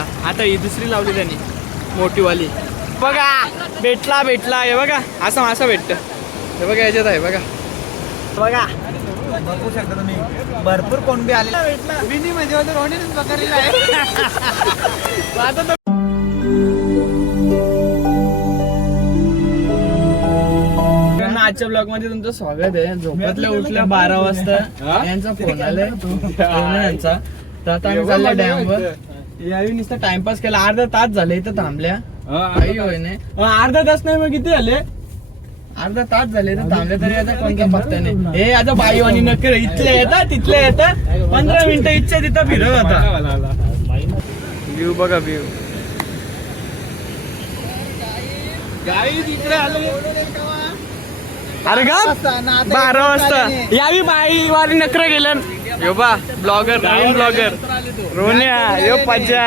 त्याला. आता ही दुसरी लावली त्यांनी मोठीवाली. बघा भेटला हे बघा. असा मासा भेटतं हे बघा. याच्यात आहे बघा बघा. बघू शकता तुम्ही भरपूर कोणबी आले भेटला. विनी म्हणजे रोडीनेच पकडलेला आहे. आता तर आजच्या ब्लॉग मध्ये तुमचं स्वागत आहे. झोपेतल्या उठल्या 12 वाजता यांचा फोन आलाय यांचा. तर आता आम्ही चाललो डॅमवर. यावी नुसतं टाइमपास केला. अर्धा तास झाले इथं थांबल्या. काही होय नाही. अर्धा तास नाही मग किती झाले? अर्धा तास झाले तर थांबले तरी आता कोणता पत्ता नाही. हे आता बाई आणि नक्की इथले येतात तिथले येतात. 15 मिनिटं इच्छा तिथं फिरत होता. व्ह्यू बघा व्ह्यू. गाई तिकडे आले. अरे गा 12 वाजता यावी बाई वारी नकर गेलं. यो बा ब्लॉगर नवीन ब्लॉगर रोन्या यो पज्जा.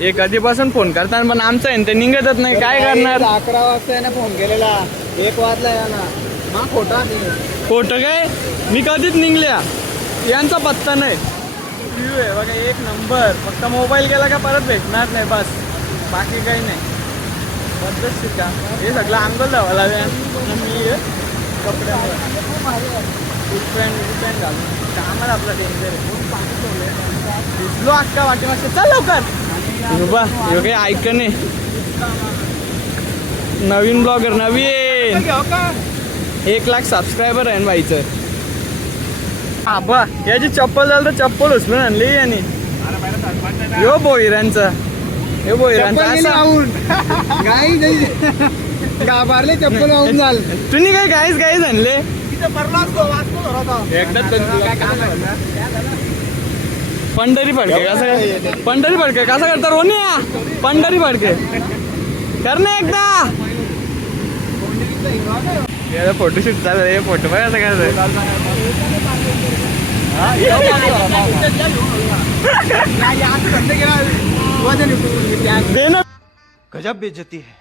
हे कधीपासून फोन करतात पण आमचं आहे ते निघतच नाही. काय करणार? 11 वाजता याने फोन केलेला. 1 वाजला याला. मग खोटं काय मी कधीच निघल्या. यांचा पत्ता नाही. व्ह्यू आहे बघा एक नंबर. फक्त मोबाईल गेला का परत भेटणार नाही बस. बाकी काही नाही. पद्धतशीर का हे सगळं अंगोल धावा लागेल. मी कपड्यावर पॅन्ट घालून कामाला आपला डेंजर आहे. दिसलो अक्का वाटी मागचे. चल लवकर बा. हे काही ऐक नाही. नवीन ब्लॉगर नवीन 1 लाख सबस्क्रायबर आहे बाईचं. आबा याची चप्पल झालं तर चप्पल उचलून आणली यांनी. यो बोईरांचा हे बोईरांचा गाभारले चप्पल वाहून झाल. तुम्ही काय गाईच आणले. पंढरी फडके कसं पंढरी फडके कसं करता रोनिया. पंढरी फडके कर ना एकदा. फोटोशूट चालू आहे. फोटो बघा असं करायचं. गजब बेइज्जती है.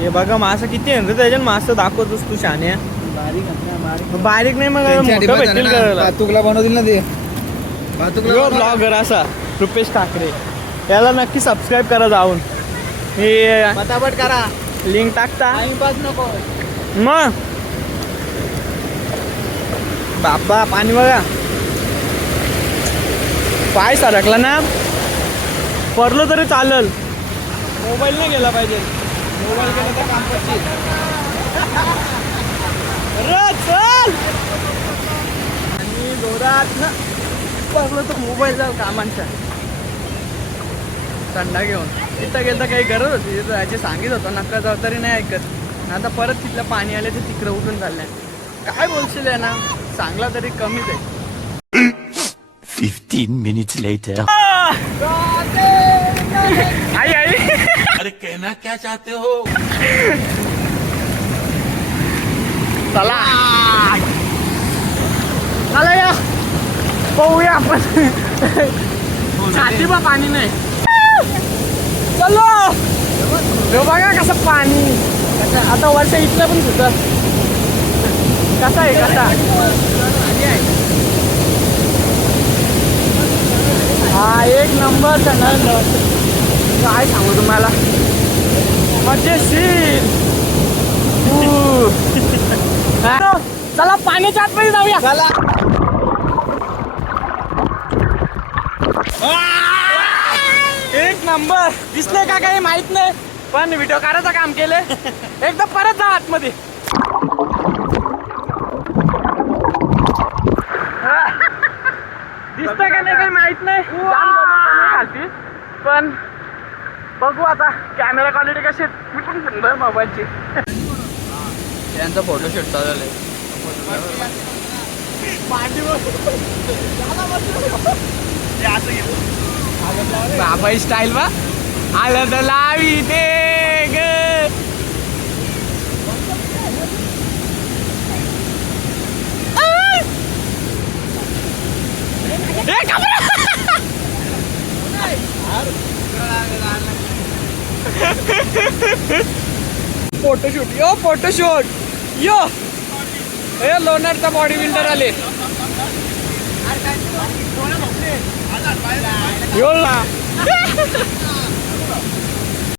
हे बघा मासा किती आहे त्याच्यात. मासा दाखवतोस तू शान्या. बारीक नाही मग मोठं भेटतील करायला. भातुकला बनवतील ना ते. ब्लॉगर असा रुपेश ठाकरे. याला नक्की सबस्क्राईब करा जाऊन. हे पटापट करा. लिंक टाकता नको मग. बाबा पाणी बघा. पाय सरकला ना पडलो तरी चालल. मोबाईल नाही गेला पाहिजे. मोबाईल गेला तर काम करशील. चल आणि जोरात पडलो तर मोबाईल जाऊ कामांचा. थंडा घेऊन तिथं गेलं तर काही गरज होती. याची सांगित होतो नका जाऊ तरी नाही ऐकत. आता परत तिथलं पाणी आले तर तिकडं उठून चाललंय. काय बोलशील आहे ना. चांगला तरी कमीच आहे. 15 minutes later. आई आई अरे कहना क्या चाहते हो. चला चला या पाहूया आपण. छाती बा पाणी नाही. चलो जो बघा कसं पाणी. आता वर्ष इथलं पण सुद्धा कसा आहे कसा. हा एक नंबर. काय सांगू तुम्हाला. मजेशीर. चला पाण्याच्या आतमध्ये जाऊया. चला एक नंबर. दिसले का काही माहित नाही पण व्हिडिओ काढायचं काम केलंय. एकदा परत जा आतमध्ये. दिसतंय का नाही काही माहित नाही. खालती पण बघू आता कॅमेरा क्वालिटी कशी. मी पण सुंदर मोबाईलची. यांचा फोटोशूट चालू आहे. बाबा स्टाईल बा आलं तर लावी ते ग. फोटोशूट यो फोटोशूट यो हे लोणारचा बॉडी बिल्डर आले यो ना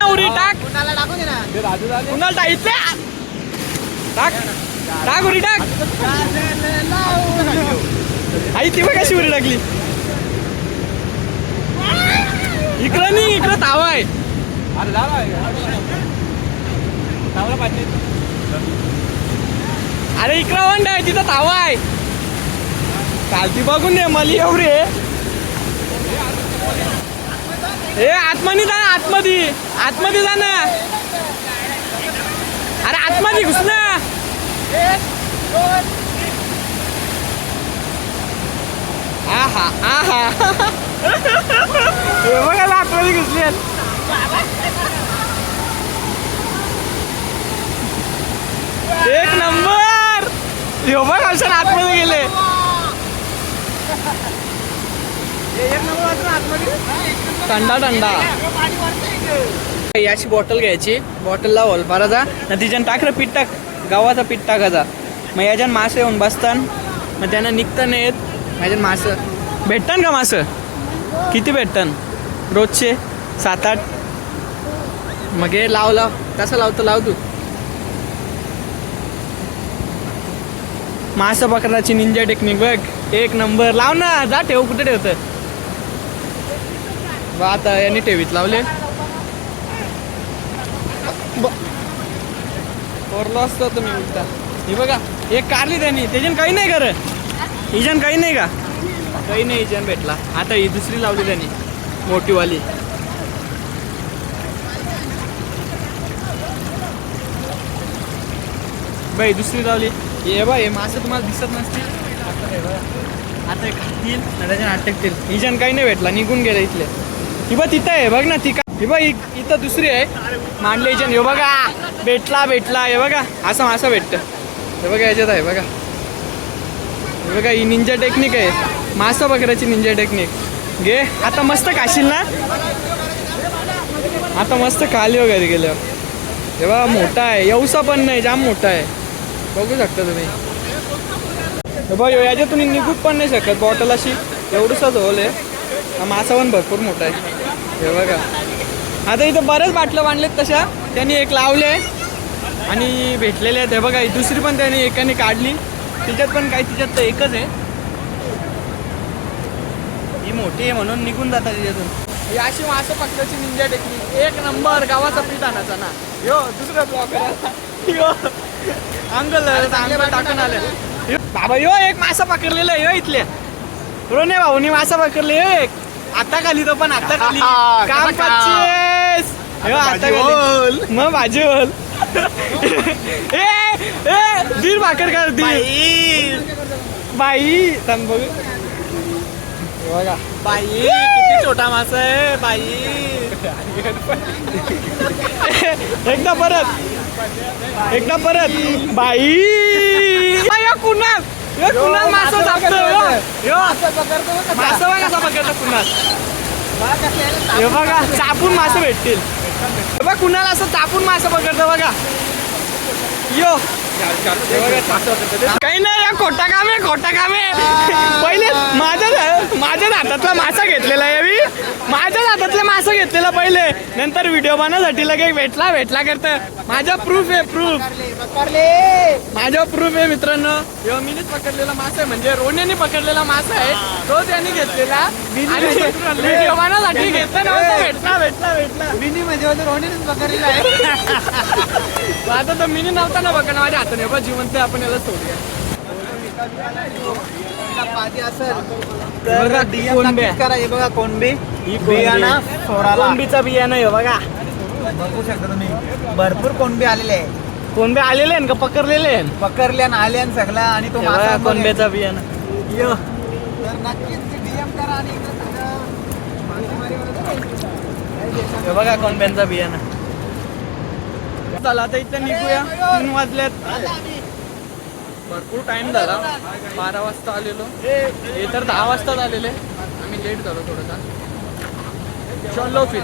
उडी टाक कुणाला टाकून दे ना कुणाला टाक इथले टाक टाक उडी टाक आई ती बघ कशी उडी टाकली इकडं नाही इकडं तावा आहे अरे झाला पाहिजे अरे इकडं वंड आहे तिथं तावा आहे चालती बघून दे मला एवढी ए आतमध्ये जा ना आतमध्ये जा ना अरे आतमध्ये घुस ना आहा आहा हे बघा आतमध्ये घुसले एक नंबर हे बघ औषध आतमध्ये गेले थंडा थंडा याची बॉटल घ्यायची बॉटलला होल मारायचा ना तिच्यानं टाक रे पीठ टाक गव्हाचा पीठ टाकायचा मग याच्यानं मासे येऊन बसतान मग त्यांना निघता नाही येत माझ्यानं मासं भेटतान का मासं किती भेटतान रोजचे 7-8 मग हे लाव कसं लावतो लाव तू मासं पकडाची निंजा टेक्निक बघ एक नंबर लाव ना जा ठेव कुठे ठेवतं आता यांनी ठेवीत लावले ओरलो असतो तुम्ही उलटा हे बघा एक कारली त्यांनी त्याच्यानं काही नाही कर हिजन काही नाही का काही नाही हिजन भेटला आता ही दुसरी लावली त्यांनी मोठीवाली बाई दुसरी लावली हे बा हे मासे तुम्हाला दिसत नसतील आता हे खातील त्याच्यानं अटकतील हिजन काही नाही भेटला निघून गेलं इथले ही बा तिथं आहे बघ ना ती का ही बा इथं दुसरी आहे मांडले हिजन हे बघा भेटला हे बघा असं मासा भेटतं हे बघा याच्यात आहे बघा हे बघा ही निंजा टेक्निक आहे मासा पकडायची निंजा टेक्निक घे आता मस्त खाशील ना आता मस्त खाली वगैरे गेल्यावर तेव्हा मोठा आहे येऊसा पण नाही जाम मोठा आहे बघू शकता तुम्ही बघ याच्यातून निघूच पण नाही शकत बॉटल अशी एवढंच होल आहे हा मासा पण भरपूर मोठा आहे हे बघा आता इथं बरेच बाटलं बांधलेत तशा त्यांनी एक लावले आणि भेटलेले आहेत हे बघा ही दुसरी पण त्यांनी एकाने काढली तिच्यात पण काही तिच्यात तर एकच आहे ही मोठी आहे म्हणून निघून जातात तिच्यातून ही अशी मासं पकडायची निंजा टेक्निक एक नंबर गावाचा पीठ आणायचा ना यो दुसरा ब्लॉक यो अंगल टाकून आले बाबा यो एक मासा पकडलेला आहे यो इथल्या रोने भाऊनी मासा पकडले एक आता खाली तो पण आता खाली काम 25 आता खाली मग भाजी बोल ए दीर भाकर कर दीर बाई थांब बघ बघा बाई किती छोटा मासा आहे बाई एकदा परत बाई कुणाल मासा जातो मासा बघा कसा पकडतो कुणाल हे बघा चापून मासे भेटतील बघा कुणाला असं चापून मासा पकडतो बघा यो काही नाही खोटा काम आहे पहिले माझ्याच हातातला मासा घेतलेला आहे मी माझ्याच हातातला मासा घेतलेला पहिले नंतर व्हिडिओ बनवण्यासाठी लगे भेटला करतं माझा प्रूफ आहे मित्रांनो यो मीच पकडलेला मासा आहे म्हणजे रोनेने पकडलेला मासा आहे तो त्यांनी घेतलेला व्हिडिओ बनवण्यासाठी घेतला नव्हता भेटला मिनी म्हणजे रोनेनेच पकडलेला आहे आता तर मिनी नव्हता ना बघा माझ्या हाताने बघ जिवंत आपण याला सोडूया बघा कोणबी बियाणा कोणबीचा बियाणं आहे बघा बघू शकता तुम्ही भरपूर कोणबी आलेले आहे कोणबे आलेले का पकडलेले पकडले आणि आले आणि सगळा आणि तो मासा कोणब्याचा बियाणं यो तर नक्कीच DM करा आणि हे बघा कोणब्यांचा बियाणं चला आता इथं निघूया 3 वाजल्यात भरपूर टाइम झाला 12 वाजता आलेलो हे तर 10 वाजताच आलेले आम्ही लेट झालो थोडासा चलो फिर